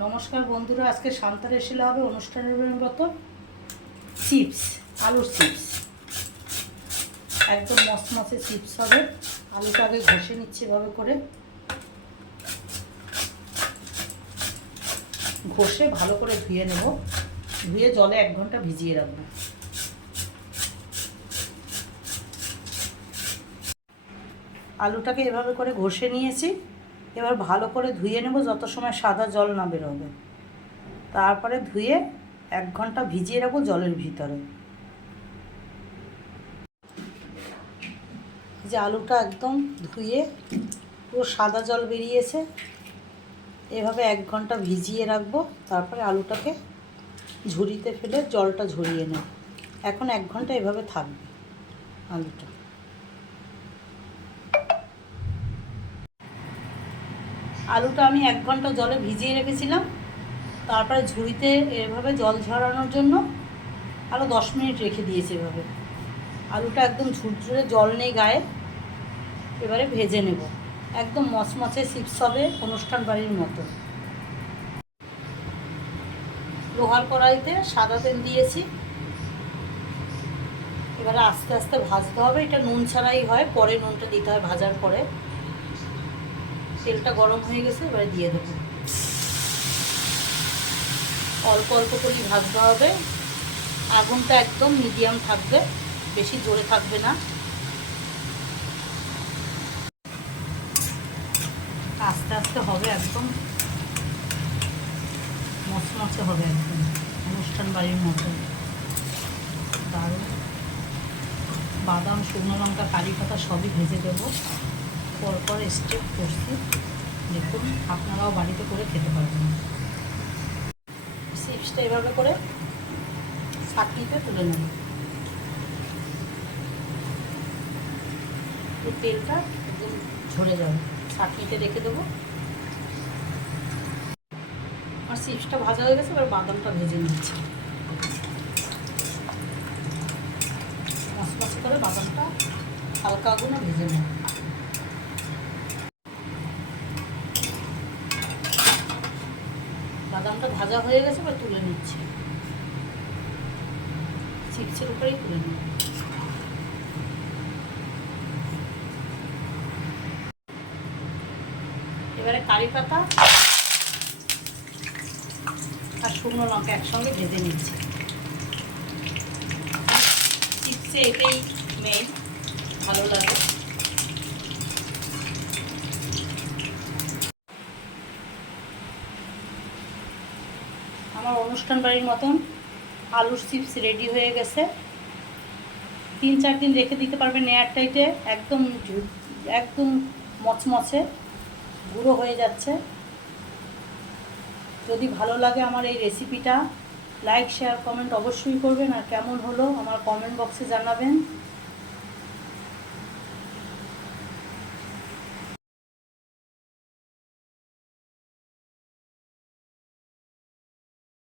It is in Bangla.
নমস্কার বন্ধুরা, আজকে শান্তা এসেলে হবে, অনুষ্ঠানের মতো চিপস, আলুর চিপস। একদম মসমসে চিপস হবে। আলুটা আগে ঘষে নিচ্ছি এভাবে করে। ঘষে ভালো করে ধুয়ে নেব। ধুয়ে জলে এক ঘণ্টা ভিজিয়ে রাখব। আলুটাকে এভাবে করে ঘষে নিয়েছি। এবার ভালো করে ধুয়ে নেব, যত সময় সাদা জল না বেরোবে। তারপরে ধুয়ে এক ঘণ্টা ভিজিয়ে রাখব জলের ভিতরে। যে আলুটা একদম ধুয়ে পুরো সাদা জল বেরিয়েছে, এভাবে এক ঘণ্টা ভিজিয়ে রাখব, তারপরে আলুটাকে ঝুড়িতে ফেলে জলটা ঝরিয়ে নেব। এখন এক ঘণ্টা এভাবে থাকবে আলুটা। আলুটা আমি এক ঘণ্টা জলে ভিজিয়ে রেখেছিলাম। তারপরে ঝুড়িতে এভাবে জল ঝরানোর জন্য আরও দশ মিনিট রেখে দিয়েছি এভাবে। আলুটা একদম ঝুরঝুরে জল নেই গায়ে। এবারে ভেজে নেব। একদম মচমচে চিপস হবে অনুষ্ঠান বাড়ির মতো। লোহার কড়াইতে সাদা তেল দিয়েছি। এবারে আস্তে আস্তে ভাজতে হবে। এটা নুন ছাড়াই হয়, পরে নুনটা দিতে হয় ভাজার পরে। তেলটা গরম হয়ে গেছে, এবারে দিয়ে দেবো। অল্প অল্প করেই ভাজতে হবে। আগুনটা একদম মিডিয়াম থাকবে, বেশি জোরে থাকবে না। আস্তে আস্তে হবে একদম। মচমচে হবে একদম, অনুষ্ঠান বাড়ির মতো। দারুণ। বাদাম, শুকনো লঙ্কা, কারি পাতা সবই ভেজে দেবো। পরপর স্টেপ করছি দেখুন, আপনারাও বাড়িতে করে খেতে পারবেন। চিপসটা এভাবে করে চাটনিতে তুলে নেব। তেলটা একদম ঝরে যাবে। চাটনিতে রেখে দেবো। আমার চিপসটা ভাজা হয়ে গেছে, এবার বাদামটা ভেজে নিচ্ছি। মশমশ করে বাদামটা হালকা আগুনে ভেজে নেব। বাদামটা ভাজা হয়ে গেছে, এবার তুলে নিচ্ছি। চিপসের উপরেই তুলে নিই এবারে কারি পাতা আর শুকনো লঙ্কা একসঙ্গে ভেজে নিচ্ছি। চিপসে এটাই মেন ভালো লাগে। আমার অনুষ্ঠান বাড়ির মতন আলুর চিপস রেডি হয়ে গেছে। তিন, চার দিন রেখে দিতে পারবেন এয়ার টাইটে একদম একদম মচমচে, গুঁড়ো হয়ে যাচ্ছে। যদি ভালো লাগে আমার এই রেসিপিটা লাইক শেয়ার কমেন্ট অবশ্যই করবেন। আর কেমন হলো আমার কমেন্ট বক্সে জানাবেন।